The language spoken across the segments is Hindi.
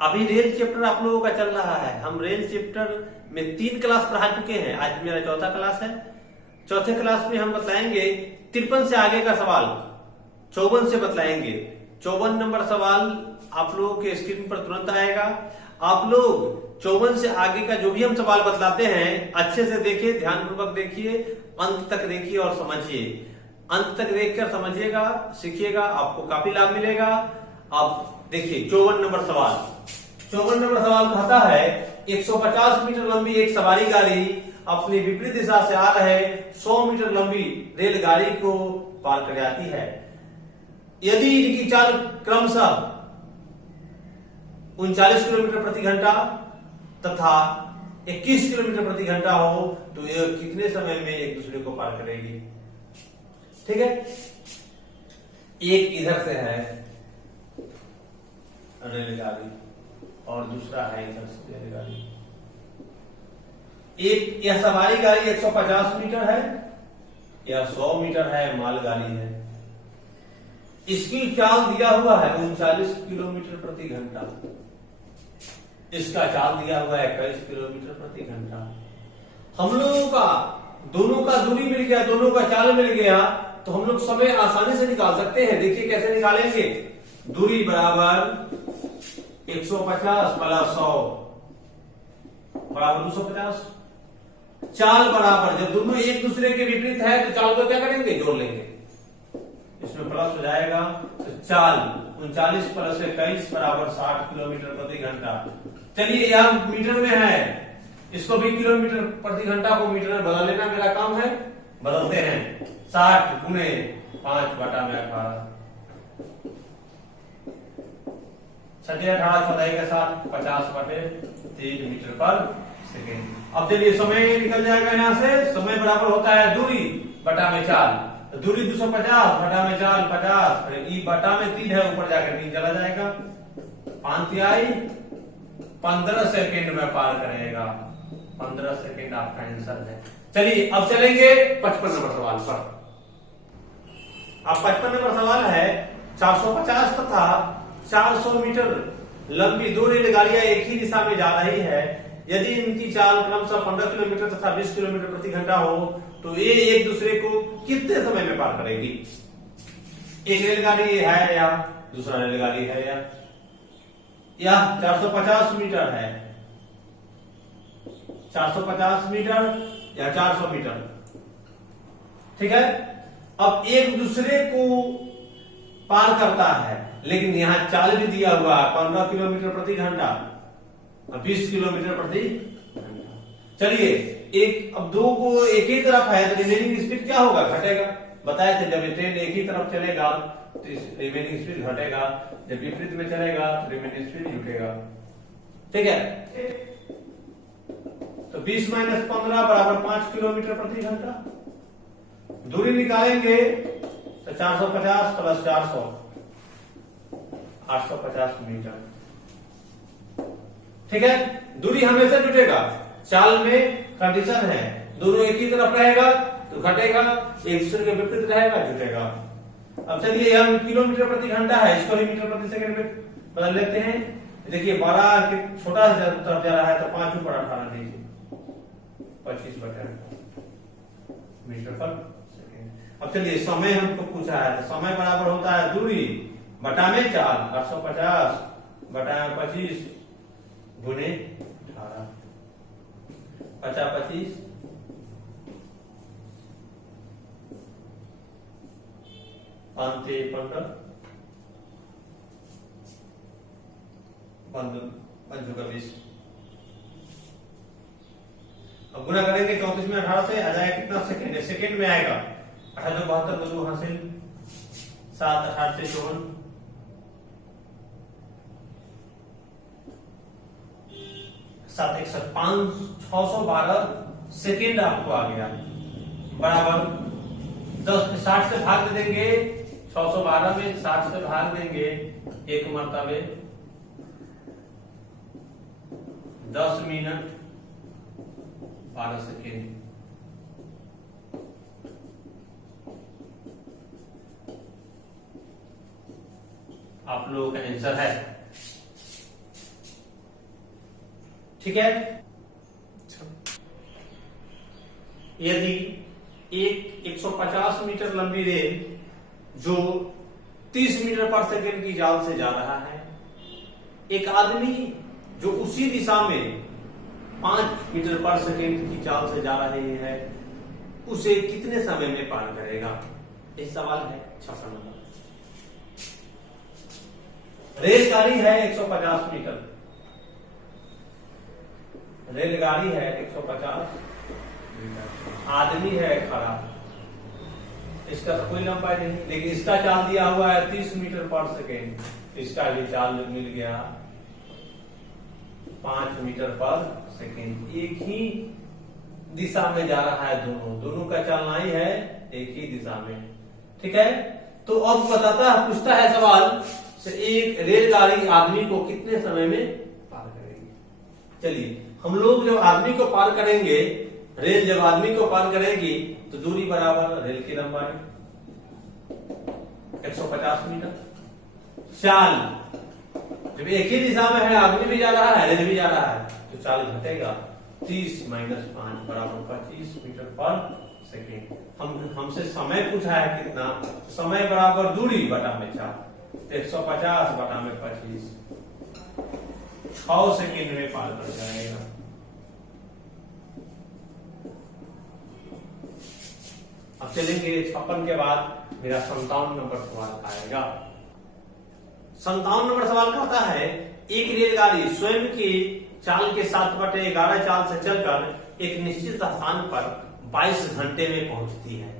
अभी रेल चैप्टर आप लोगों का चल रहा है। हम रेल चैप्टर में 3 क्लास पढ़ा चुके हैं, आज मेरा चौथा क्लास है। चौथे क्लास में हम बताएंगे 53 से आगे का सवाल 54 से बतलाएंगे। 54 नंबर सवाल आप लोगों के स्क्रीन पर तुरंत आएगा। आप लोग 54 से आगे का जो भी हम सवाल बतलाते हैं अच्छे से देखिए, ध्यानपूर्वक देखिए, अंत तक देखिए और समझिए। अंत तक देखकर समझिएगा, सीखिएगा, आपको काफी लाभ मिलेगा। अब देखिए 54 नंबर सवाल। 54 नंबर सवाल कहता है 150 मीटर लंबी एक सवारी गाड़ी अपनी विपरीत दिशा से आ रहे 100 मीटर लंबी रेलगाड़ी को पार कर जाती है। यदि इनकी चाल क्रमशः 39 किलोमीटर प्रति घंटा तथा 21 किलोमीटर प्रति घंटा हो तो यह कितने समय में एक दूसरे को पार करेगी? ठीक है, एक इधर से है रेलगाड़ी और दूसरा है इधर से रेलगाड़ी। एक यह सवारी गाड़ी 150 मीटर है, यह 100 मीटर है, मालगाड़ी है। इसकी चाल दिया हुआ है 39 किलोमीटर प्रति घंटा, इसका चाल दिया हुआ है 21 किलोमीटर प्रति घंटा। हम लोगों का दोनों का दूरी मिल गया, दोनों का चाल मिल गया, तो हम लोग समय आसानी से निकाल सकते हैं। देखिए कैसे निकालेंगे। दूरी बराबर 150 प्लस 100 बराबर 250। चाल बराबर, जब दोनों एक दूसरे के विपरीत है तो चाल को क्या करेंगे? जोड़ लेंगे, इसमें प्लस हो जाएगा। तो चाल 39 प्लस 21 बराबर 60 किलोमीटर प्रति घंटा। चलिए यह मीटर में है, इसको भी किलोमीटर प्रति घंटा को मीटर में बदल लेना मेरा काम है। बदलते हैं। 60 गुने 5 बटा में 18, 6 18 14 के साथ 50 बटे 3 मीटर पर सेकेंड। अब चलिए समय निकल जाएगा यहाँ से। समय बराबर होता है दूरी बटा में चाल। तो दूरी 250 बटा में चाल 50, ई बटा में 3 है, ऊपर जाकर 3 चला जाएगा। 5 तिहाई 15 सेकेंड में पार करेगा। 15 सेकेंड आपका आंसर है। चलिए अब चलेंगे 55 नंबर सवाल पर। अब 55 नंबर सवाल है 450 तथा 400 मीटर लंबी 2 रेलगाड़ियां एक ही दिशा में जा रही है। यदि इनकी चाल क्रमशः 15 किलोमीटर तथा 20 किलोमीटर प्रति घंटा हो तो ये एक दूसरे को कितने समय में पार करेगी? एक रेलगाड़ी है या दूसरा रेलगाड़ी है या 450 मीटर है, 450 मीटर या 400 मीटर। ठीक है, अब एक दूसरे को पार करता है, लेकिन यहां चाल भी दिया हुआ है 15 किलोमीटर प्रति घंटा और 20 किलोमीटर प्रति घंटा। चलिए एक, अब दो को एक ही तरफ है तो रिमेनिंग स्पीड क्या होगा? घटेगा। बताए थे जब ट्रेन एक ही तरफ चलेगा तो रिमेनिंग स्पीड घटेगा, जब विपरीत में चलेगा तो रिमेनिंग स्पीड जुटेगा। ठीक है, तो 20 माइनस 15 बराबर 5 किलोमीटर प्रति घंटा। दूरी निकालेंगे तो 450 प्लस 400 850 मीटर। ठीक है, दूरी हमेशा जुटेगा। चाल में कंडीशन है दोनों एक ही तरफ रहेगा तो घटेगा, एक दूसरे के विपरीत रहेगा जुटेगा। अब चलिए यह किलोमीटर प्रति घंटा है, इसको भी मीटर प्रति सेकंड में बदल लेते हैं। देखिए बड़ा छोटा तरफ जा रहा है तो 5 ऊपर 18 दीजिए 25 बटे मीटर पर सेकंड। अब चलिए समय हमको पूछा है तो समय बराबर होता है दूरी बटा में चाल 850 बटा में 25 गुने 18, 50 25 5 से 15 5 का 20। अब गुना करेंगे 34 में 18 से आ जाएगा कितना? सेकेंड है, सेकेंड में आएगा 18 72 2 हासिल 7 18 से 54 7 1 5 612 सेकेंड आपको आ गया। बराबर 10 60 से भाग दे देंगे, 612 में 60 से भाग देंगे एक मरतबे 10 मिनट 12 सेकेंड। आप लोगों का आंसर है ठीक है। यदि एक 150 मीटर लंबी रेल जो 30 मीटर पर सेकंड की चाल से जा रहा है, एक आदमी जो उसी दिशा में 5 मीटर पर सेकंड की चाल से जा रहे हैं, उसे कितने समय में पार करेगा? ये सवाल है 56 नंबर। रेलगाड़ी है 150 मीटर, रेलगाड़ी है 150 मीटर, आदमी है खड़ा, इसका तो कोई लंबाई नहीं, लेकिन इसका चाल दिया हुआ है 30 मीटर पर सेकेंड, इसका भी चाल मिल गया 5 मीटर पर सेकेंड। एक ही दिशा में जा रहा है, दोनों का चलना ही है एक ही दिशा में, ठीक है। तो अब बताता है, पूछता है सवाल से एक रेलगाड़ी आदमी को कितने समय में पार करेगी। चलिए हम लोग जब आदमी को पार करेंगे, रेल जब आदमी को पार करेगी तो दूरी बराबर रेल की लंबाई 150 मीटर। चाल जब एक ही दिशा में है, आदमी भी जा रहा है रेल भी जा रहा है, तो चाल घटेगा 30 - 5 बराबर 25 मीटर पर सेकेंड। हमसे समय पूछा है कितना, समय बराबर दूरी बटा में चाल, 150 बटा में 25, 6 सेकेंड में पार कर जाएगा। अब चलेंगे 56 के बाद मेरा 57 नंबर सवाल आएगा। 57 नंबर सवाल कहता है, एक रेलगाड़ी स्वयं की चाल के 7/11 चाल से चलकर एक निश्चित स्थान पर 22 घंटे में पहुंचती है।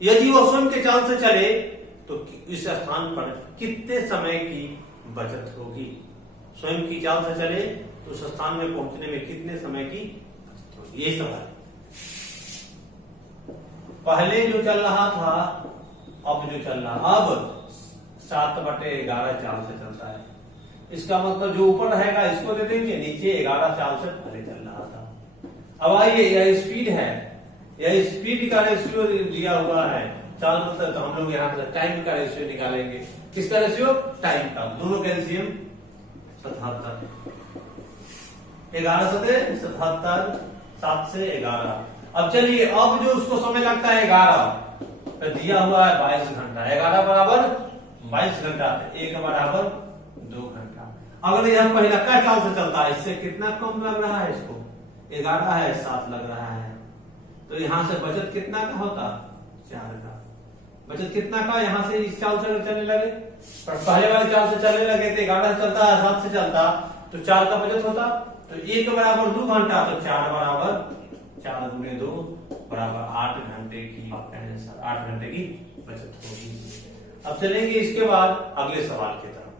यदि वो स्वयं के चाल से चले तो इस स्थान पर कितने समय की बचत होगी? स्वयं की चाल से चले तो उस स्थान में पहुंचने में कितने समय की बचत होगी, ये सवाल। पहले जो चल रहा था, अब जो चल रहा, अब 7/11 चाल से चलता है। इसका मतलब जो ऊपर रहेगा इसको दे देंगे, नीचे 11 चाल से पहले चल रहा था। अब आइए, यह स्पीड है, यह स्पीड का रेशियो दिया हुआ है, चाल मतलब तो हम लोग यहाँ पर टाइम का रेशियो निकालेंगे। किसका रेशियो? टाइम का। दोनों का एलसीएम 77, 11 से 77, 7 से 11। अब चलिए, अब जो उसको समय लगता है 11, तो दिया हुआ है 22 घंटा, 11 बराबर 22 घंटा, 1 बराबर 2 घंटा। अगर यह पहला क्या चाल से चलता है, इससे कितना कम लग रहा है, इसको 11 है 7 लग रहा है, तो यहां से बचत कितना का होता? 4 का। बचत कितना का? यहां से इस चाल से चलने लगे, पर पहले वाले चाल से चलने लगे थे, 11 से चलता है 7 से चलता, तो 4 का बचत होता, तो 1 बराबर 2 घंटा, तो 4 बराबर 4 × 2 बराबर 8 घंटे की, आपका आंसर 8 घंटे की बचत होगी। अब चलेंगे इसके बाद अगले सवाल की तरफ।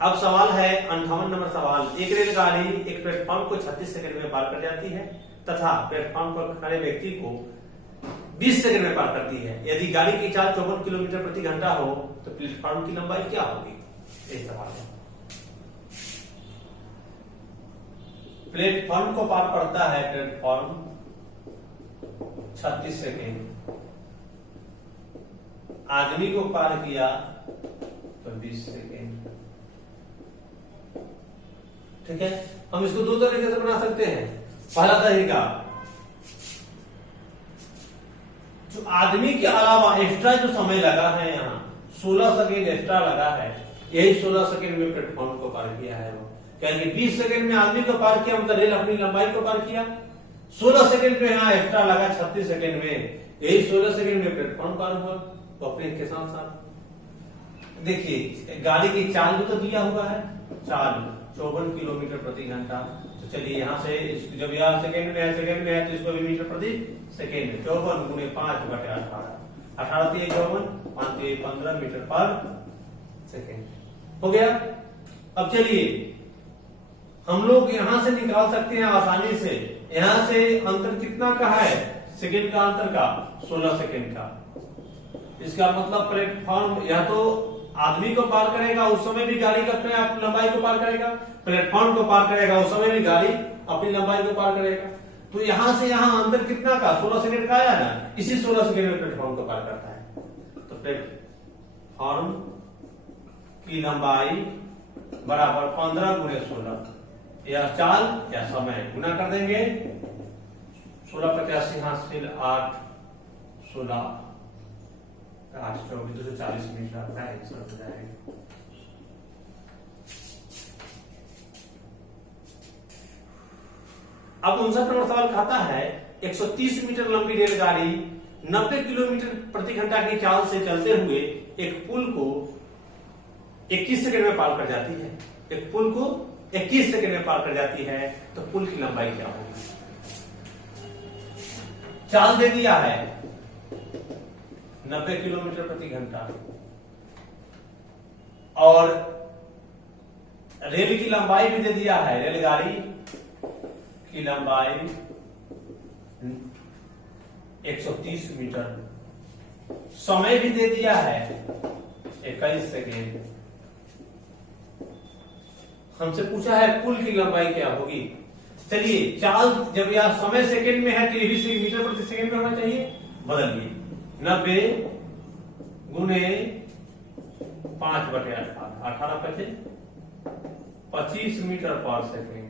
अब सवाल है 58 नंबर सवाल। एक रेलगाड़ी एक प्लेटफॉर्म को 36 सेकंड में पार कर जाती है तथा प्लेटफॉर्म पर खड़े व्यक्ति को 20 सेकंड में पार करती है। यदि गाड़ी की चाल 54 किलोमीटर प्रति घंटा हो तो प्लेटफॉर्म की लंबाई क्या होगी? ये सवाल है। प्लेटफॉर्म को पार करता है प्लेटफॉर्म 36 सेकेंड, आदमी को पार किया तो 20 सेकेंड, ठीक है। हम इसको दो तरीके से बना सकते हैं। पहला तरीका, जो आदमी के अलावा एक्स्ट्रा जो समय लगा है, यहाँ 16 सेकेंड एक्स्ट्रा लगा है, यही 16 सेकेंड में प्लेटफॉर्म को पार किया है वो। क्योंकि 20 सेकेंड में आदमी को पार किया, मतलब रेल अपनी लंबाई को पार किया। 16 सेकेंड में यहाँ एक्स्ट्रा लगा 36 सेकेंड में, यही 16 सेकेंड में प्लेटफॉर्म पार हुआ तो अपने के साथ साथ। देखिए गाड़ी की चाल भी तो दिया हुआ है, चाल 54 किलोमीटर प्रति घंटा। तो चलिए यहाँ से जब यह सेकेंड में है तो इसको भी मीटर प्रति सेकेंड, 54 × 5/18, 18 × 54, 5 × 15 मीटर पर सेकेंड हो गया। अब चलिए हम लोग यहां से निकाल सकते हैं आसानी से। यहां से अंतर कितना का है? सेकेंड का अंतर का 16 सेकेंड का। इसका मतलब प्लेटफॉर्म या तो आदमी को पार करेगा, उस समय भी गाड़ी अपने लंबाई को पार करेगा, प्लेटफॉर्म को पार करेगा, उस समय भी गाड़ी अपनी लंबाई को पार करेगा। तो यहां से यहां अंतर कितना का? 16 सेकेंड का आया ना, इसी 16 सेकेंड में प्लेटफॉर्म को पार करता है। तो प्लेटफॉर्म की लंबाई बराबर 15 गुणे 16, या चाल या समय गुना कर देंगे। 16 हासिल 8 16 8 24 240 मीटर का आंसर हो जाएगा। अब 59 नंबर सवाल खाता है 130 मीटर लंबी रेलगाड़ी 90 किलोमीटर प्रति घंटा की चाल से चलते हुए एक पुल को 21 सेकंड में पार कर जाती है। एक पुल को 21 सेकंड में पार कर जाती है, तो पुल की लंबाई क्या होगी? चाल दे दिया है 90 किलोमीटर प्रति घंटा और रेल की लंबाई भी दे दिया है, रेलगाड़ी की लंबाई 130 मीटर, समय भी दे दिया है 21 सेकेंड। हमसे पूछा है पुल की लंबाई क्या होगी। चलिए चाल जब यह समय सेकेंड में है तो ये भी मीटर प्रति सेकेंड में होना चाहिए, बदलिए 90 गुने 5/18 18 बचे 25 मीटर पर सेकेंड।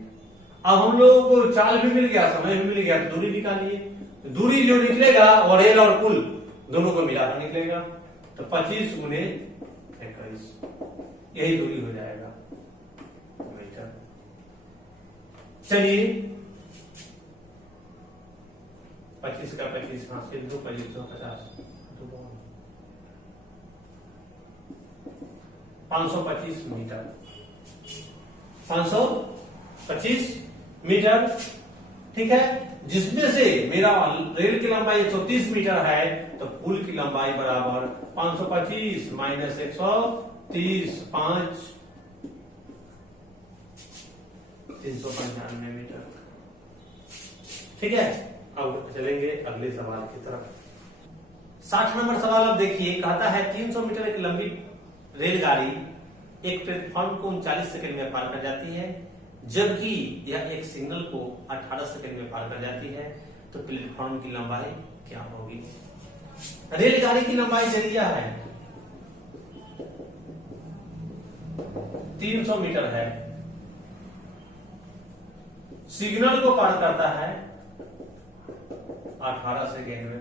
अब हम लोगों को चाल भी मिल गया, समय भी मिल गया, तो दूरी निकालिए। तो दूरी जो निकलेगा वो रेल और पुल दोनों को मिलाकर निकलेगा, तो 25 गुने 21 यही दूरी हो जाएगा मीटर। चलिए 25 का 25 हासिल 2 25 250 525 मीटर 525 मीटर, ठीक है। जिसमें से मेरा रेल की लंबाई 130 मीटर है, तो पुल की लंबाई बराबर 525 माइनस 130 5 395 मीटर, ठीक है। अब चलेंगे अगले सवाल की तरफ। 60 नंबर सवाल अब देखिए, कहता है 300 मीटर एक लंबी रेलगाड़ी एक प्लेटफॉर्म को 39 सेकंड में पार कर जाती है, जबकि यह एक सिग्नल को 18 सेकंड में पार कर जाती है, तो प्लेटफॉर्म की लंबाई क्या होगी? रेलगाड़ी की लंबाई दे दिया है 300 मीटर है, सिग्नल को पार करता है 18 सेकेंड में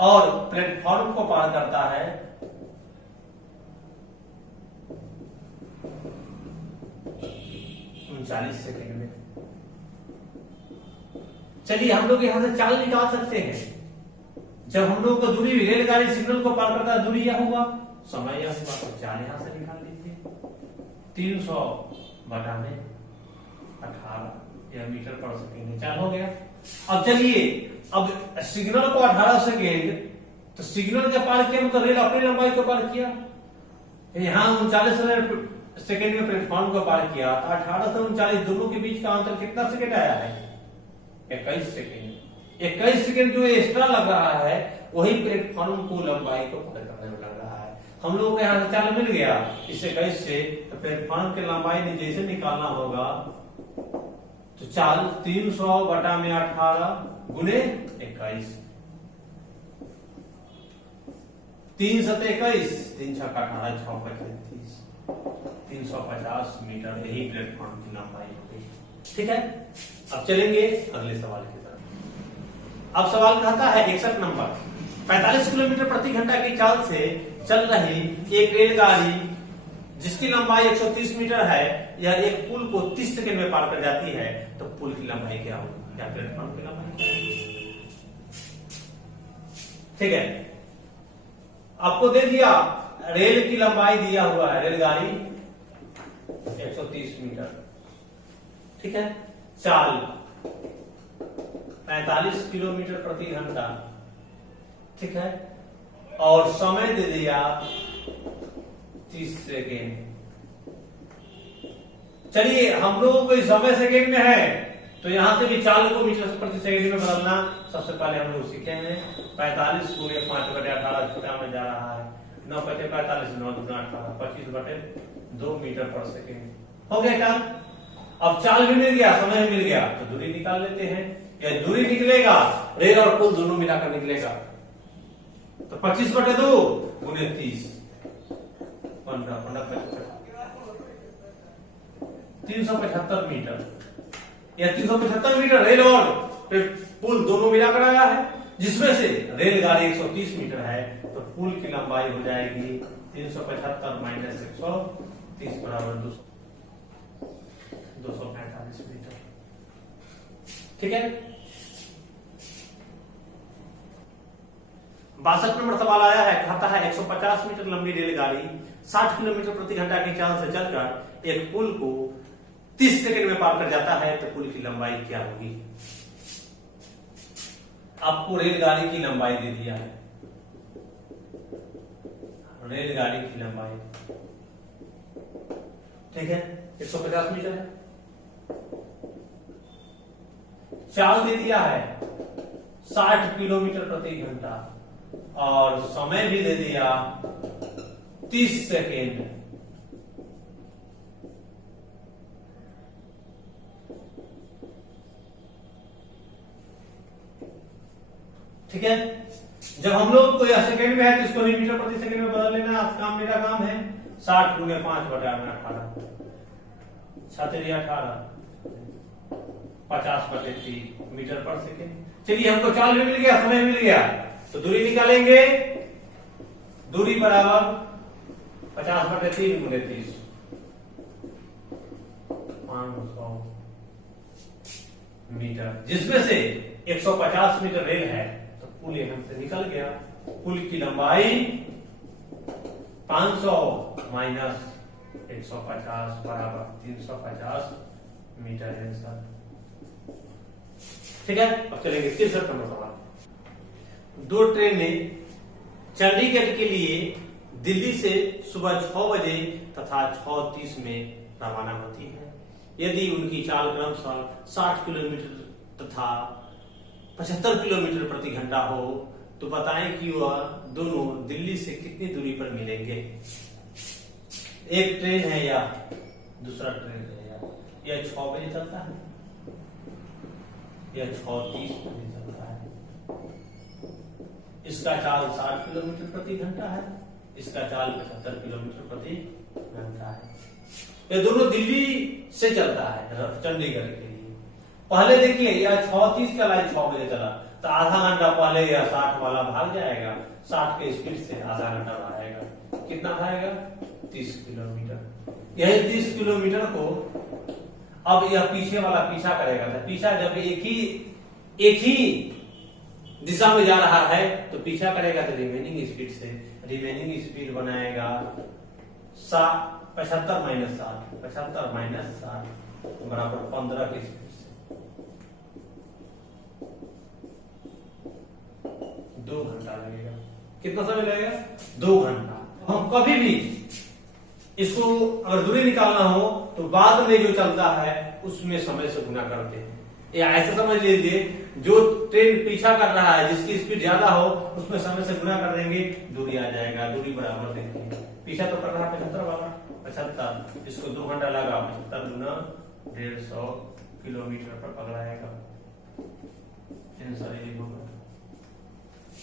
और प्लेटफॉर्म को पार करता है 39 सेकेंड में। चलिए हम लोग यहां से चाल निकाल सकते हैं। जब हम लोग को दूरी रेलगाड़ी सिग्नल को पार करता है, दूरी यह हुआ, समय यह हुआ, तो चाल यहां से निकाल लीजिए। 300 बटा में 18 या मीटर पर सेकेंड चाल हो गया। अब चलिए, अब सिग्नल को 18 सेकेंड, तो सिग्नल के पार किया मतलब रेल अपनी लंबाई को पार किया। यहां 39 सेकेंड में प्लेटफॉर्म को पार किया, तो 18 से 39 दोनों के बीच का अंतर कितना सेकेंड आया है? 21 सेकेंड। 21 सेकेंड जो एक्स्ट्रा लग रहा है वही प्लेटफॉर्म को लंबाई को पार करने में लग रहा है। हम लोगों को यहाँ से चाल मिल गया इस 21 से, तो प्लेटफॉर्म की लंबाई जैसे निकालना होगा, तो चाल 300 बटा में 18 गुने 21, 3 7 21 3 6 18 6 35 350 मीटर, यही प्लेटफॉर्म की लंबाई होगी, ठीक है। अब चलेंगे अगले सवाल की तरफ। अब सवाल कहता है 61 नंबर, 45 किलोमीटर प्रति घंटा की चाल से चल रही एक रेलगाड़ी जिसकी लंबाई 130 मीटर है, यह एक पुल को 30 सेकंड में पार कर जाती है, तो पुल की लंबाई क्या होगी? या प्लेटफॉर्म की लंबाई क्या होगी? ठीक है, आपको दे दिया रेल की लंबाई दिया हुआ है, रेलगाड़ी 130 मीटर, ठीक है। चाल 45 किलोमीटर प्रति घंटा, ठीक है, और समय दे दिया 30 सेकेंड। चलिए हम लोगों को समय सेकेंड में है, तो यहां से भी चाल को मीटर प्रति सेकेंड में बदलना सबसे पहले हम लोग सीखे हैं। 45 गुणे 5/18 छोटा में जा रहा है, 9 5 45 9 2 18 25/2 मीटर पर सेकेंड हो गया काम। अब चाल भी मिल गया, समय भी मिल गया, तो दूरी निकाल लेते हैं। या दूरी निकलेगा, रेल और पुल दोनों मिलाकर निकलेगा, तो 25/2 गुणे 30 15 375 मीटर, या 375 मीटर रेल और पुल दोनों मिलाकर आया है, जिसमें से रेलगाड़ी 130 मीटर है, तो पुल की लंबाई हो जाएगी 375 माइनस 130 बराबर 245 मीटर। ठीक है। 62 नंबर सवाल आया है, कहता है 150 मीटर लंबी रेलगाड़ी 60 किलोमीटर प्रति घंटा की चाल से चलकर एक पुल को 30 सेकंड में पार कर जाता है, तो पुल की लंबाई क्या होगी? आपको रेलगाड़ी की लंबाई दे दिया है, रेलगाड़ी की लंबाई, ठीक है, 150 मीटर है, चाल दे दिया है 60 किलोमीटर प्रति घंटा और समय भी दे दिया 30 सेकेंड। ठीक है। जब हम लोग को यह सेकेंड में है तो इसको भी मीटर प्रति सेकेंड में बदल लेना, काम मेरा काम है। 60 गुणे 5 बटा 18, 18 50 बटे 3 मीटर पर सेकेंड। चलिए, हमको चाल भी मिल गया, समय मिल गया, तो दूरी निकालेंगे। दूरी बराबर 50 बटे 3 गुणे 30, 500 मीटर, जिसमें से 150 मीटर रेल है, तो पुल यहां से निकल गया। पुल की लंबाई 500 माइनस 150 बराबर 350 मीटर है सर। ठीक है। अब चलेंगे 63 नंबर सवाल। 2 ट्रेनें चंडीगढ़ के लिए दिल्ली से सुबह 6 बजे तथा 6:30 में रवाना होती है। यदि उनकी चाल क्रमशः 60 किलोमीटर तथा 75 किलोमीटर प्रति घंटा हो, तो बताएं कि वह दोनों दिल्ली से कितनी दूरी पर मिलेंगे। एक ट्रेन है या दूसरा ट्रेन है, या 6 बजे चलता है या 6:30 बजे चलता है। इसका चाल 60 किलोमीटर प्रति घंटा है, इसका चाल 75 किलोमीटर प्रति घंटा है। ये दोनों दिल्ली से चलता है चंडीगढ़ के लिए। पहले देखिए, यह 6:30 चला, 6 बजे चला, तो आधा घंटा पहले यह 60 वाला भाग जाएगा, 60 के स्पीड से आधा घंटा भागेगा। कितना भागेगा? 30 किलोमीटर। यही 30 किलोमीटर को अब यह पीछे वाला पीछा करेगा, तो पीछा जब एक ही दिशा में जा रहा है तो पीछा करेगा, तो रिमेनिंग स्पीड से रिमेनिंग स्पीड बनाएगा 75 माइनस 60, 75 माइनस 60 बराबर 15 की स्पीड से 2 घंटा लगेगा। कितना समय लगेगा? 2 घंटा। हम कभी भी इसको अगर दूरी निकालना हो तो बाद में जो चलता है उसमें समय से गुना करते हैं, या ऐसे समझ लीजिए, जो ट्रेन पीछा कर रहा है जिसकी स्पीड ज्यादा हो उसमें समय से गुना कर देंगे, दूरी आ जाएगा। दूरी बराबर देखेंगे, पीछा तो कर रहा है 75 वाला, 75, इसको 2 घंटा लगा, 75 गुना 150 किलोमीटर पर पकड़ाएगा। आंसर यही होगा।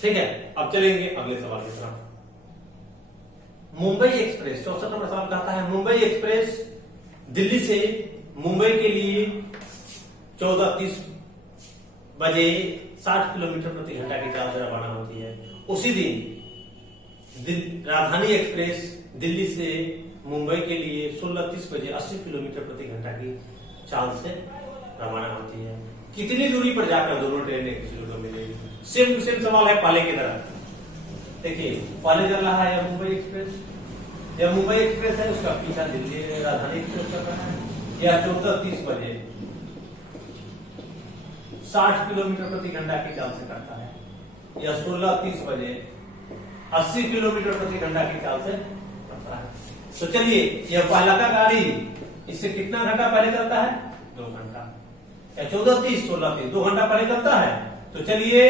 ठीक है। अब चलेंगे अगले सवाल की तरफ। मुंबई एक्सप्रेस, 64 नंबर सवाल कहता है, मुंबई एक्सप्रेस दिल्ली से मुंबई के लिए 14:30 बजे 60 किलोमीटर प्रति घंटा की चाल से रवाना होती है। उसी दिन राजधानी एक्सप्रेस दिल्ली से मुंबई के लिए 16:30 बजे 80 किलोमीटर प्रति घंटा की चाल से रवाना होती है। कितनी दूरी पर जाकर दोनों ट्रेन एक दूसरे को मिलेगी? सेम टू सेम सवाल है पहले की तरह। देखिए, पहले चल रहा है मुंबई एक्सप्रेस, या मुंबई एक्सप्रेस है, उसका पीछा दिल्ली राजधानी एक्सप्रेस कर रहा है। या 14:30 बजे 60 किलोमीटर प्रति घंटा की चाल से करता है, या 16:30 बजे 80 किलोमीटर प्रति घंटा की चाल से करता है। तो चलिए, यह पहला का गाड़ी इससे कितना घंटा पहले चलता है? 2 घंटा। या 14:30 16:30 2 घंटा पहले चलता है, तो चलिए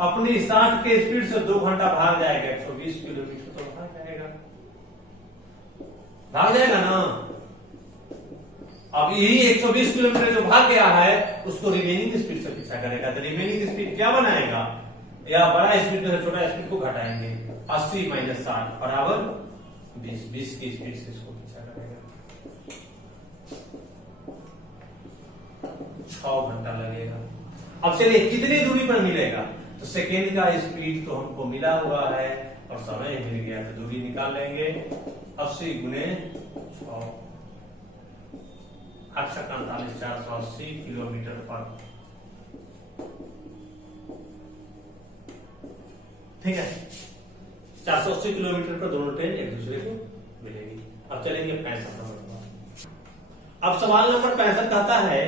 अपनी 60 के स्पीड से 2 घंटा भाग जाएगा, 120 किलोमीटर तो भाग जाएगा ना। अब यही 120 किलोमीटर जो भाग गया है उसको रिमेनिंग स्पीड से पीछा करेगा, तो रिमेनिंग स्पीड क्या बनाएगा? या बड़ा स्पीड में छोटा स्पीड को घटाएंगे, 80 माइनस 60 बराबर 20 की स्पीड से इसको पीछा करेगा। 6 घंटा लगेगा। अब चलिए कितनी दूरी पर मिलेगा, तो सेकेंड का स्पीड तो हमको मिला हुआ है और समय मिल गया, तो दूरी निकाल लेंगे 80 गुने 6, 848 480 किलोमीटर पर। ठीक है, 480 किलोमीटर पर दोनों ट्रेन एक दूसरे को मिलेगी। अब चलेंगे 65 नंबर। अब सवाल नंबर 65 कहता है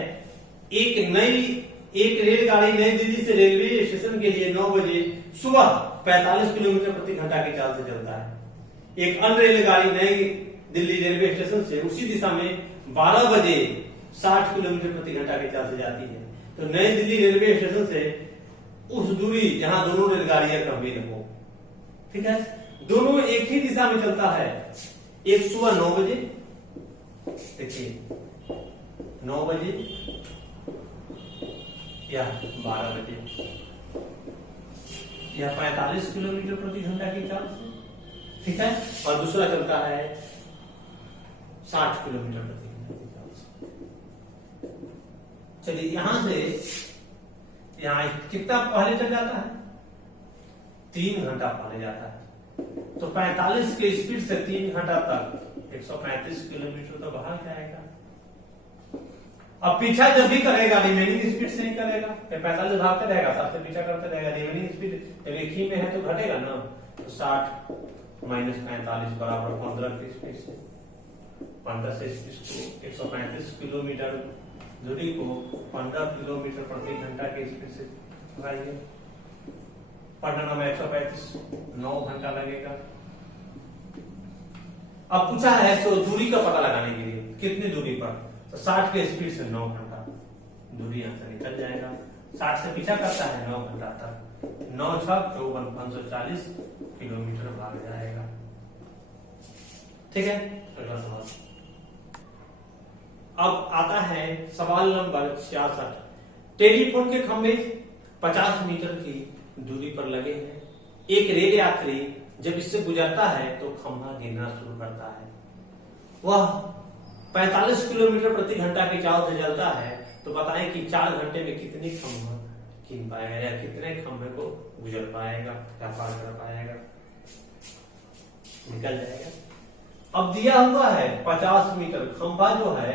एक रेलगाड़ी नई दिल्ली से रेलवे स्टेशन के लिए 9 बजे सुबह 45 किलोमीटर प्रति घंटा की चाल से चलता है। एक अन्य रेलगाड़ी नई दिल्ली रेलवे स्टेशन से उसी दिशा में 12 बजे 60 किलोमीटर प्रति घंटा की चाल से जाती है। तो नई दिल्ली रेलवे स्टेशन से उस दूरी जहां दोनों रेलगाड़ियां कन्वेयर हो, ठीक है, दोनों एक ही दिशा में चलता है। एक सुबह 9 बजे, देखिए 9 बजे या 12 बजे, या 45 किलोमीटर प्रति घंटा की चाल से, ठीक है, और दूसरा चलता है 60 किलोमीटर प्रति घंटा की चाल से। चलिए यहां से यहां कितना पहले चल जाता है, 3 घंटा पहले जाता है। तो 45 के स्पीड से 3 घंटा तक 135 किलोमीटर तो बाहर जाएगा। अब पीछा जब भी करेगा रिमेनिंग स्पीड से ही करेगा, 45 भागते रहेगा, सबसे पीछा करते रहेगा। रिमेनिंग स्पीड जब एक ही में है तो घटेगा ना, तो 60 माइनस 45 बराबर 15 की स्पीड से, 15 से इसको 135 किलोमीटर दूरी को 15 किलोमीटर प्रति घंटा के स्पीड से भागिए, पढ़ना में 135, 9 घंटा लगेगा। अब पूछा है तो दूरी का पता लगाने के लिए कितनी दूरी पर, तो 60 के स्पीड से 9 घंटा दूरी यहां से निकल जाएगा। 60 से पीछा करता है 9 घंटा तक, 9 6 54 540 किलोमीटर भाग जाएगा। ठीक है, अगला सवाल। अब आता है सवाल नंबर 66। टेलीफोन के खंभे 50 मीटर की दूरी पर लगे हैं। एक रेल यात्री जब इससे गुजरता है तो खंभा गिरना शुरू करता है। वह 45 किलोमीटर प्रति घंटा की चाल से चलता है, तो बताएं कि 4 घंटे में कितने खंभा गिन पाएगा या कितने खंभे को गुजर पाएगा या पार कर पाएगा, निकल जाएगा। अब दिया हुआ है 50 मीटर, खंभा जो है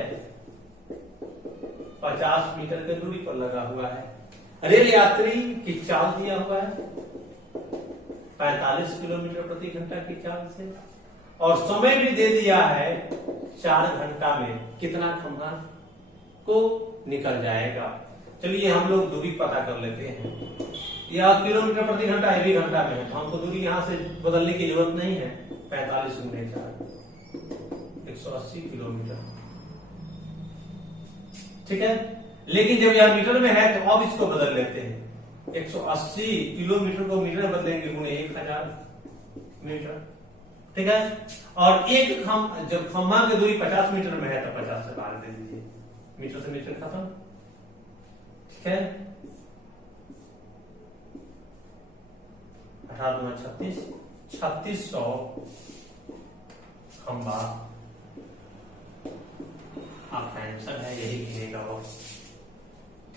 50 मीटर की दूरी पर लगा हुआ है। रेल यात्री की चाल दिया हुआ है 45 किलोमीटर प्रति घंटा की चाल से, और समय भी दे दिया है 4 घंटा में कितना खंभा को निकल जाएगा। चलिए हम लोग दूरी पता कर लेते हैं। यह किलोमीटर प्रति घंटा है, भी घंटा में है, तो हमको दूरी यहां से बदलने की जरूरत नहीं है। 45 गुणे 4 180 किलोमीटर, ठीक है। लेकिन जब यह मीटर में है तो अब इसको बदल लेते हैं। 180 किलोमीटर को मीटर बदलेंगे गुणे 1000 मीटर, ठीक है। और एक जब खंभा की दूरी 50 मीटर में है तो 50 से भाग दे दीजिए, मीटर से मीटर खत्म, ठीक है। 18 दूना 36, 3600 खंभा आपका आंसर है, यही लिखेगा वो,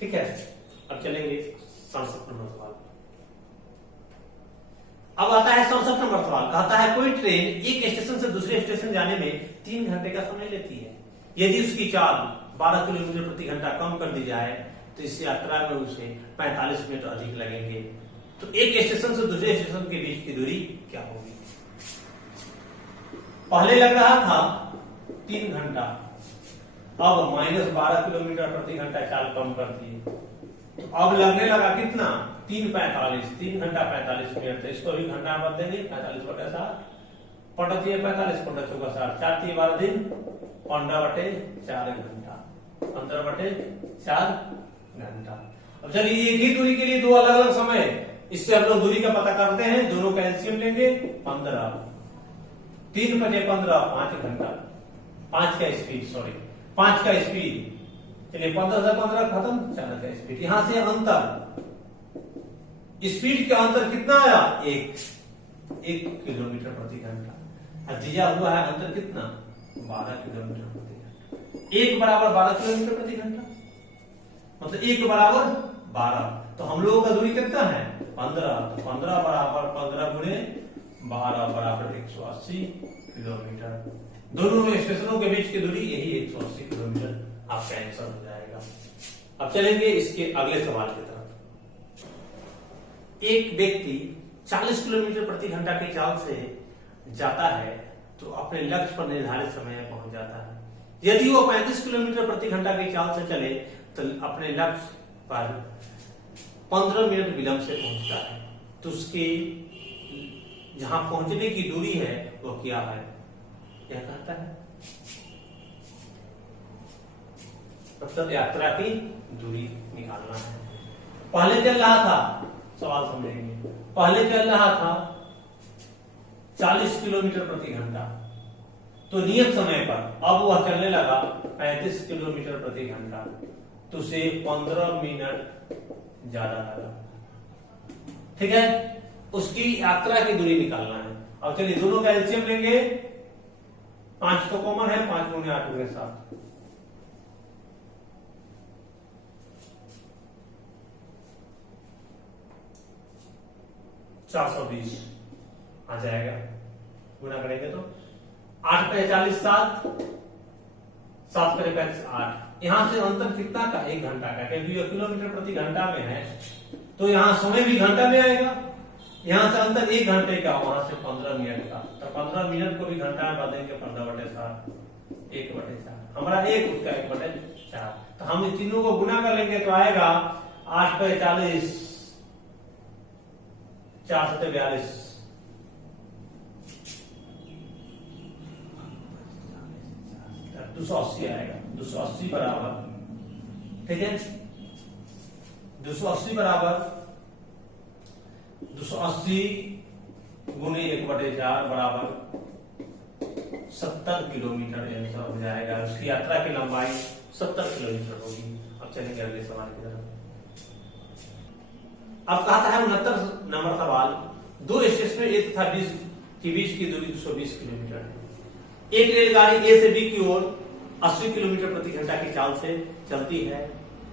ठीक है। अब चलेंगे 67 नंबर सवाल। अब आता है 67 नंबर सवाल। कहता है कोई ट्रेन एक स्टेशन से दूसरे स्टेशन जाने में 3 घंटे का समय लेती है। यदि उसकी चाल 12 किलोमीटर प्रति घंटा कम कर दी जाए तो इस यात्रा में उसे 45 मिनट अधिक लगेंगे। तो एक स्टेशन से दूसरे स्टेशन के बीच की दूरी क्या होगी? पहले लग रहा था 3 घंटा, अब -12 किलोमीटर प्रति घंटा चाल कम कर दिए, तो अब लगने लगा कितना 3:45, 3 घंटा 45 मिनट। तो इसको भी घंटा में बदलेंगे, 45/7 पटती है 45 × 4 60, 4 × 12 दिन 15/4 घंटा, 15/4 घंटा। अब चलिए एक ही दूरी के लिए 2 अलग अलग समय, इससे हम लोग दूरी का पता करते हैं, दोनों का एलसीएम लेंगे 15, 3 × 15 5 घंटा, 5 का स्पीड, सॉरी 5 का स्पीड। चलिए 15 से 15 खत्म, 4 का स्पीड। यहां से अंतर, स्पीड का अंतर कितना आया? 1 किलोमीटर प्रति घंटा। और दिया हुआ है अंतर कितना, 12 किलोमीटर प्रति घंटा। 1 बराबर 12 किलोमीटर प्रति घंटा, मतलब 1 बराबर 12। तो हम लोगों का दूरी कितना है, 15। तो 15 बराबर 15 गुणे 12 बराबर 180 किलोमीटर। दोनों स्टेशनों के बीच की दूरी यही 180 किलोमीटर आपका आंसर हो जाएगा। अब चलेंगे इसके अगले सवाल की तरफ। एक व्यक्ति 40 किलोमीटर प्रति घंटा की चाल से जाता है तो अपने लक्ष्य पर निर्धारित समय में पहुंच जाता है। यदि वो 35 किलोमीटर प्रति घंटा की चाल से चले तो अपने लक्ष्य पर 15 मिनट विलंब से पहुंचता है। तो उसकी जहां पहुंचने की दूरी है वो क्या है, क्या कहता है, मतलब यात्रा की दूरी निकालना है। पहले चल रहा था, सवाल समझेंगे, पहले चल रहा था 40 किलोमीटर प्रति घंटा, तो नियत समय पर अब वह चलने लगा 35 किलोमीटर प्रति घंटा, तो उसे 15 मिनट ज्यादा लगा। ठीक है, उसकी यात्रा की दूरी निकालना है। अब चलिए दोनों का एलसीएम लेंगे, 5 तो कॉमन है, 5 गुणे 8 गुणे 7, 420 आ जाएगा। गुणा करेंगे तो 8 पे 40, 7, 7 पे 35, 8। यहां से अंतर कितना का, 1 घंटा का, क्योंकि ये किलोमीटर प्रति घंटा में है तो यहां समय भी घंटा में आएगा। यहां से अंतर 1 घंटे का, वहां से 15 मिनट का, तो 15 मिनट को भी घंटा में बदलेंगे, 15/7, 1/4 हमारा 1, उसका 1/4। तो हम इन तीनों को गुना कर लेंगे तो आएगा 8 पे 40, 4 से 42, 280 आएगा। 280 बराबर, ठीक है, 280 बराबर 280 गुणे 1/4 बराबर 70 किलोमीटर आंसर हो जाएगा। उसकी यात्रा की लंबाई 70 किलोमीटर होगी। अब चलेंगे अगले सवाल की तरफ। अब कहता है 69 नंबर सवाल, 2 स्टेशन ए तथा B के बीच की दूरी 220 किलोमीटर है। एक रेलगाड़ी ए से बी की ओर 80 किलोमीटर प्रति घंटा की चाल से चलती है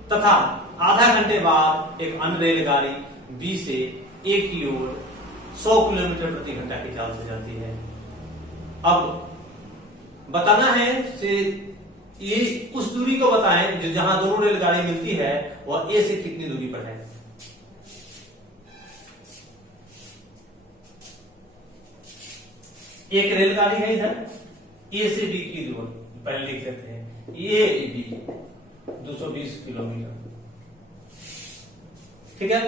तथा आधा घंटे बाद एक अन्य रेलगाड़ी बी से ए की ओर 100 किलोमीटर प्रति घंटा की चाल से चलती है। अब बताना है से ये उस दूरी को बताएं जो जहां दोनों रेलगाड़ी मिलती है वह ए से कितनी दूरी पर है। एक रेलगाड़ी है इधर, ए से बी की दूरी पहले लिख लेते हैं, ए बी 220 किलोमीटर, ठीक है।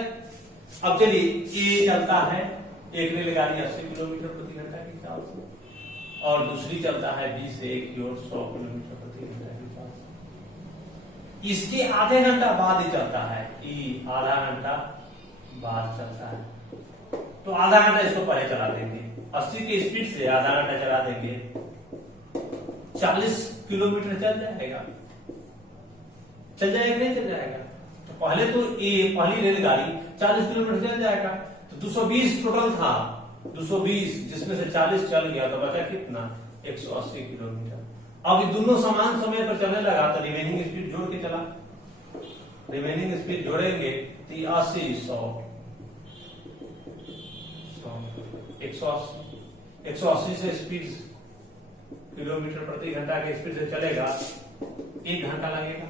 अब चलिए ए चलता है, एक रेलगाड़ी 80 किलोमीटर प्रति घंटा की चाल से और दूसरी चलता है बी से ए की ओर 100 किलोमीटर प्रति घंटा की चाल से। इसके आधे घंटा बाद ही चलता है, ई आधा घंटा बाद चलता है, तो आधा घंटा इसको पहले चला देंगे। 80 की स्पीड से आधा घंटा चला देंगे, 40 किलोमीटर चल जाएगा, चल जाएगा नहीं चल जाएगा। तो पहले तो ये पहली रेलगाड़ी 40 किलोमीटर चल जाएगा, तो 220 टोटल था, 220 जिसमें से 40 चल गया तो बचा कितना, 180 किलोमीटर। अब ये दोनों समान समय पर चलने लगा तो रिमेनिंग स्पीड जोड़ के चला, रिमेनिंग स्पीड जोड़ेंगे तो 80, 100, 180 से स्पीड किलोमीटर प्रति घंटा के स्पीड से चलेगा, 1 घंटा लगेगा।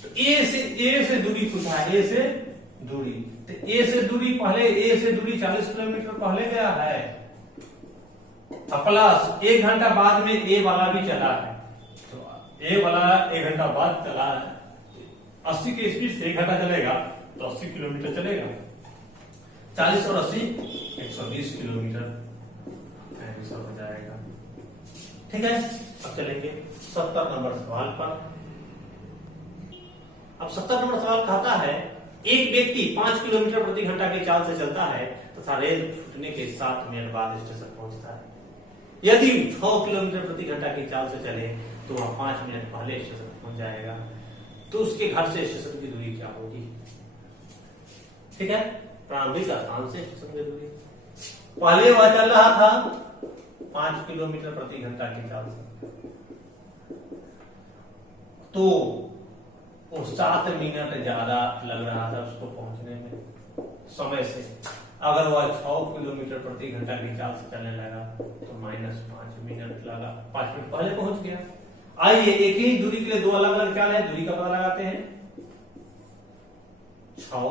तो ए से दूरी पूछा है, ए से दूरी, तो ए से दूरी पहले, ए से दूरी 40 किलोमीटर पहले गया है, प्लस 1 घंटा बाद में ए वाला भी चला है, तो ए वाला 1 घंटा बाद चला है, 80 की स्पीड से 1 घंटा चलेगा तो 80 किलोमीटर चलेगा, 40 और 80 120 किलोमीटर आंसर हो जाएगा। ठीक है, अब चलेंगे 70 नंबर सवाल पर। अब 70 नंबर सवाल कहता है एक व्यक्ति 5 किलोमीटर प्रति घंटा की चाल से चलता है तथा रेल छूटने के 7 मिनट बाद स्टेशन पहुंचता है। यदि 6 किलोमीटर प्रति घंटा की चाल से चले तो वह 5 मिनट पहले स्टेशन पहुंच जाएगा, तो उसके घर से स्टेशन की दूरी क्या होगी। ठीक है, प्रारंभिक स्थान से स्टेशन की दूरी, पहले वह चल रहा था 5 किलोमीटर प्रति घंटा की चाल से, तो वो 7 मिनट ज्यादा लग रहा था उसको पहुंचने में समय से। अगर वह 6 किलोमीटर प्रति घंटा की चाल से चलने लगा तो -5 मिनट लगा, 5 मिनट पहले पहुंच गया। आइए एक ही दूरी के लिए दो अलग अलग चाल है, दूरी का पता लगाते हैं। 6,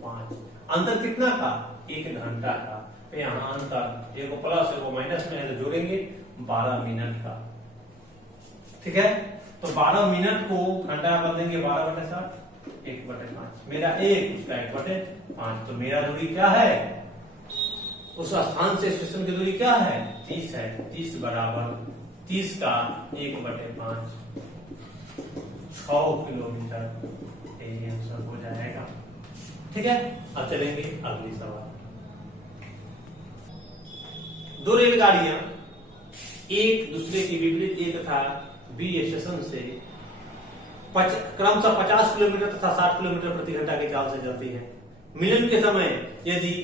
5, अंतर कितना था? 1 घंटा का। तो यहाँ अंतर, एक प्लस है वो माइनस में है तो जोड़ेंगे 12 मिनट का। ठीक है, तो 12 मिनट को घंटा कर देंगे 12/7, 1/5। मेरा 1, उसका 1/5। तो मेरा दूरी क्या है? उस स्थान से स्टेशन की दूरी क्या है? 30 है। 30 बराबर 30 का 1/5, 6 किलोमीटर, यही आंसर हो जाएगा। ठीक है, अब चलेंगे अगली सवाल। दो रेलगाड़ियां एक दूसरे के विपरीत ए तथा बी स्टेशन से क्रमशः 50 किलोमीटर तथा 60 किलोमीटर प्रति घंटा की चाल से चलती है। मिलन के समय यदि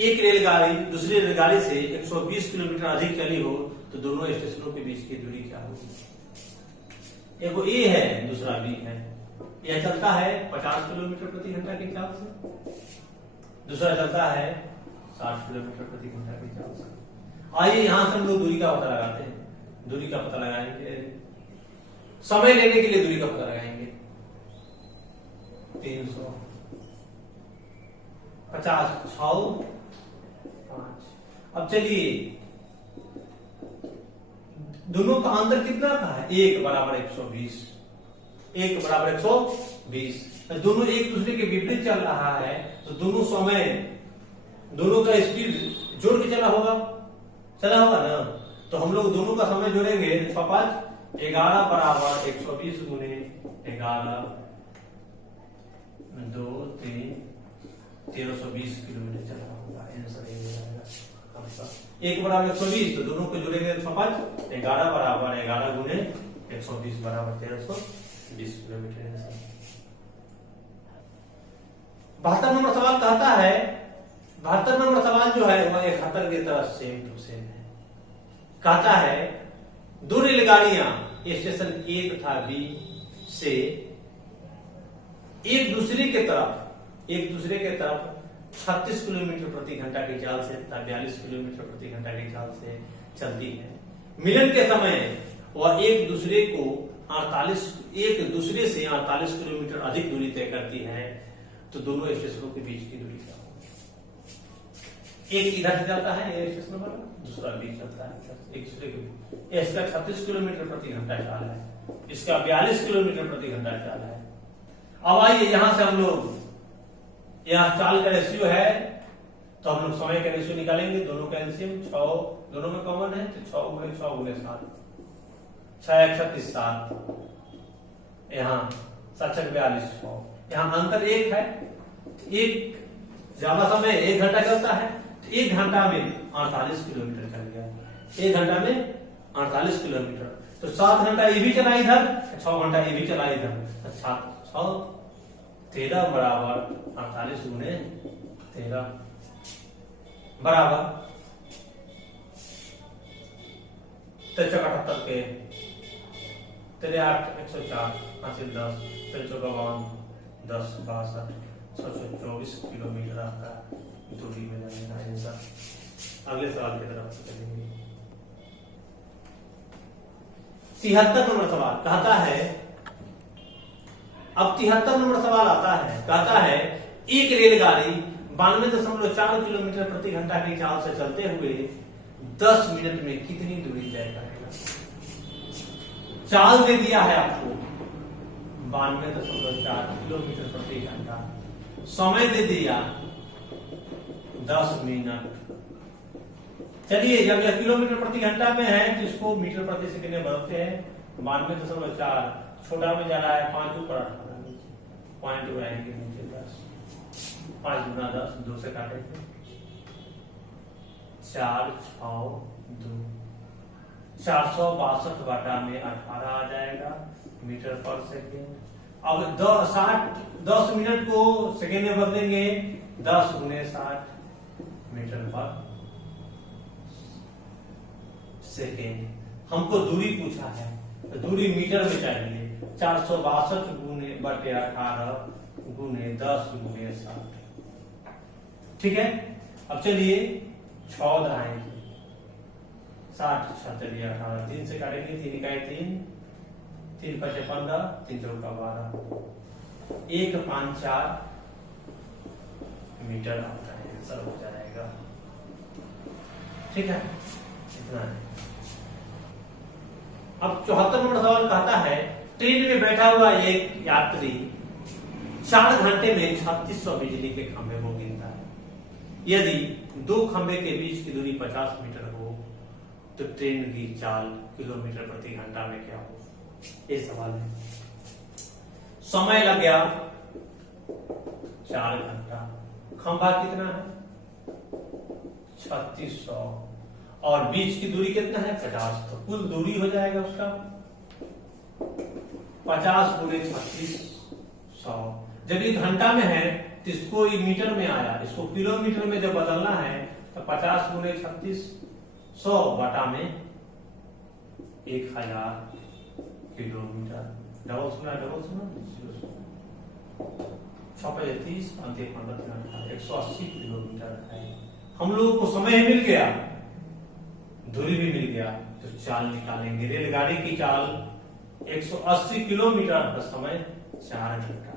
एक रेलगाड़ी दूसरी रेलगाड़ी से 120 किलोमीटर अधिक चली हो तो दोनों स्टेशनों के बीच की दूरी क्या होगी? एक ए है, दूसरा बी है। यह चलता है 50 किलोमीटर प्रति घंटा की चाल से, दूसरा चलता है 60 किलोमीटर प्रति घंटा की चाल से। आइए यहां से हम लोग दूरी का पता लगाते हैं। दूरी का पता लगाएंगे, समय लेने के लिए दूरी का पता लगाएंगे। 300, 50, 6, 5। अब चलिए दोनों का अंतर कितना का है? 1 बराबर 120, 1 बराबर 120। दोनों एक दूसरे के विपरीत चल रहा है तो दोनों समय, दोनों का स्पीड जोड़ के चला होगा ना। तो हम लोग दोनों का समय जोड़ेंगे। 6, 5, 11 बराबर 120 गुने 11, 2, 3, 1320 किलोमीटर चला होगा। आंसर यही जाएगा। 1 बराबर 120, तो दोनों को जोड़ेंगे 6, 5, 11 बराबर 11 गुने 120 बराबर 1320 किलोमीटर। 72 नंबर सवाल कहता है, 72 नंबर सवाल जो है वह 71 की तरह सेम टू सेम है। कहता है दो रेलगाड़ियां स्टेशन ए तथा बी से एक दूसरे के तरफ 36 किलोमीटर प्रति घंटा की चाल से तथा 42 किलोमीटर प्रति घंटा की चाल से चलती है। मिलन के समय वह एक दूसरे से 48 किलोमीटर अधिक दूरी तय करती है तो दोनों स्टेशनों के बीच की दूरी क्या होगी? एक इधर से चलता है ए स्टेशन पर, दूसरा बी चलता है एक दूसरे के। इसका 36 किलोमीटर प्रति घंटा चाल है, इसका 42 किलोमीटर प्रति घंटा चाल है। अब आइए यहां से हम लोग, यहाँ चाल का रेशियो है तो हम लोग समय का रेशियो निकालेंगे। दोनों का एलसीएम 6, दोनों में कॉमन है तो 6 गुणे 6 गुणे 7, 6 1 36 7, यहाँ 7 6 42 6। यहाँ अंतर 1 है, एक ज्यादा समय 1 घंटा चलता है तो 1 घंटा में 48 किलोमीटर चल गया। 1 घंटा में 48 किलोमीटर, तो 7 घंटा ये भी चला इधर, 6 घंटा ये भी चला इधर, 6 13 बराबर 48 गुणे 13 बराबर 73 के 8 104 5 10 54 10 62 624 किलोमीटर आपका दूरी में लगेगा आंसर। अगले सवाल की तरफ चलेंगे। 73 नंबर सवाल कहता है, अब 73 नंबर सवाल आता है, कहता है एक रेलगाड़ी 92.4 किलोमीटर प्रति घंटा की चाल से चलते हुए 10 मिनट में कितनी दूरी तय करेगा? चाल दे दिया है आपको 92.4 किलोमीटर प्रति घंटा, समय दे दिया 10 मिनट। चलिए जब यह किलोमीटर प्रति घंटा में है तो इसको मीटर प्रति सेकंड में बदलते हैं। 92.4 छोटा में जा रहा है 5 ऊपर 18 नीचे, पॉइंट बनाएंगे नीचे 10, 5 गुना 10, 2 से काटेंगे 4 6 2, 462 बटा में 18 आ जाएगा मीटर पर सेकेंड। अब 10 मिनट को सेकेंड में बदलेंगे 10 गुने 60 मीटर पर सेकेंड। हमको दूरी पूछा है तो दूरी मीटर में चाहिए। 462 गुने बटे 18 गुने 10 गुने 60। ठीक है, अब चलिए 14 आएंगे। 60 चलिए 18 3 से काटेंगे, 3 इकाई 3, 3 पचे 15, 3 चौका 12, 154 मीटर आता है, आंसर हो जाएगा। ठीक है, इतना है। अब 74 नंबर सवाल कहता है ट्रेन में बैठा हुआ एक यात्री 4 घंटे में 3600 बिजली के खंभे को गिनता है। यदि 2 खंभे के बीच की दूरी 50 मीटर हो तो ट्रेन की चाल किलोमीटर प्रति घंटा में क्या हो? ये सवाल है। समय लग गया 4 घंटा। खंभा कितना है? 3600 और बीच की दूरी कितना है? 50। तो कुल दूरी हो जाएगा उसका 50 गुने 3600। जब ये घंटा में है तो इसको ये मीटर में आया, इसको किलोमीटर में जब बदलना है तो 50 गुने 3600 बटा में 1000 किलोमीटर। डबल सुना 630 180 किलोमीटर है। हम लोगों को समय मिल गया, दूरी भी मिल गया, तो चाल निकालेंगे। रेलगाड़ी की चाल 180 किलोमीटर का समय 4 घंटा।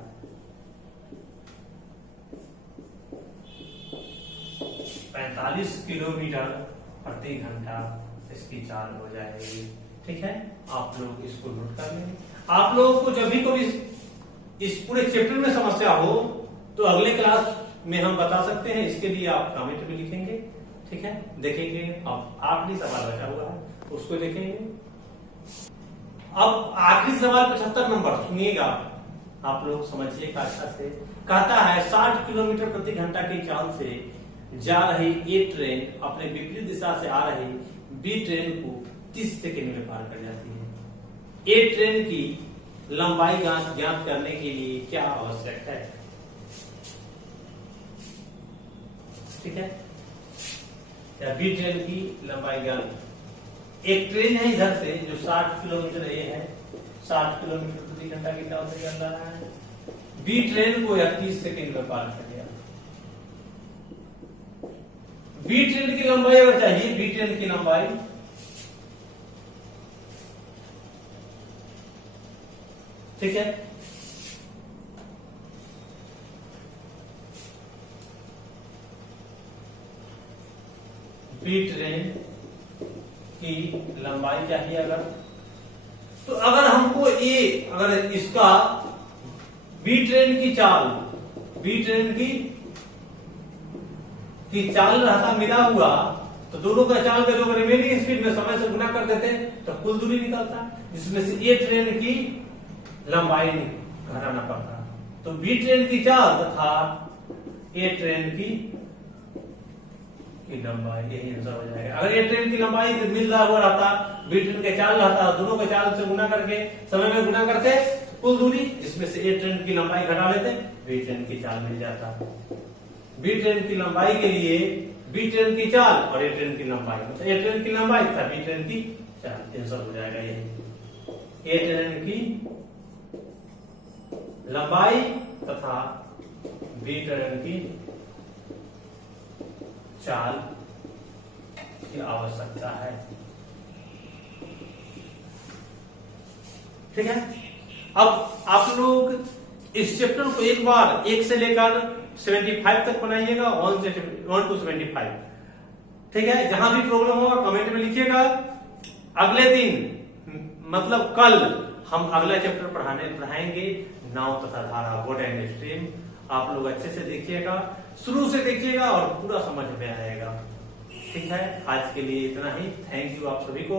45 किलोमीटर प्रति घंटा इसकी चाल हो जाएगी। ठीक है, आप लोग इसको नोट कर लेंगे। आप लोगों को जब भी कोई इस पूरे चैप्टर में समस्या हो तो अगले क्लास में हम बता सकते हैं, इसके लिए आप कमेंट में लिखेंगे। ठीक है, देखेंगे। अब आखिरी सवाल बचा हुआ है, उसको देखेंगे। अब आखिरी सवाल 75 नंबर सुनिएगा, आप लोग समझिएगा अच्छा से। कहता है 60 किलोमीटर प्रति घंटा की चाल से जा रही ए ट्रेन अपने विपरीत दिशा से आ रही बी ट्रेन को 30 सेकेंड में पार कर जाती है। ए ट्रेन की लंबाई ज्ञात करने के लिए क्या आवश्यक है? ठीक है, या बी ट्रेन की लंबाई ज्ञात। एक ट्रेन है इधर से जो 60 किलोमीटर ये है, 60 किलोमीटर प्रति घंटा की चाल से चल रहा है। बी ट्रेन को 30 सेकेंड में पार कर गया। बी ट्रेन की लंबाई अगर चाहिए, बी ट्रेन की लंबाई ठीक है, बी ट्रेन की लंबाई चाहिए अगर, तो अगर हमको अगर इसका बी ट्रेन की चाल, बी ट्रेन की चाल रहता मिला हुआ, तो दोनों का चाल का जो रिमेनिंग स्पीड में समय से गुना कर देते तो कुल दूरी निकलता, जिसमें से ए ट्रेन की लंबाई घटाना पड़ता। तो बी ट्रेन की चाल तथा ए ट्रेन की लंबाई, यही आंसर हो जाएगा। अगर ए ट्रेन की लंबाई मिल रहा हुआ रहता, बी ट्रेन के चाल रहता, दोनों के चाल से गुना करके समय में गुना करते कुल दूरी, जिसमें से ए ट्रेन की लंबाई घटा लेते, बी ट्रेन की चाल मिल जाता। बी ट्रेन की लंबाई के लिए बी ट्रेन की चाल और ए ट्रेन की लंबाई, मतलब ए ट्रेन की लंबाई तथा बी ट्रेन की चाल, आंसर हो जाएगा यही। ए ट्रेन की लंबाई तथा बी ट्रेन की चाल की आवश्यकता है। ठीक है, अब आप लोग इस चैप्टर को एक बार 1 से लेकर 75 तक बनाइएगा, 1 to 75। ठीक है, जहां भी प्रॉब्लम होगा कमेंट में लिखिएगा। अगले दिन मतलब कल हम अगला चैप्टर पढ़ाएंगे नाव तथा धारा, बोट एंड स्ट्रीम। आप लोग अच्छे से देखिएगा, शुरू से देखिएगा और पूरा समझ में आएगा। ठीक है, आज के लिए इतना ही। थैंक यू आप सभी को।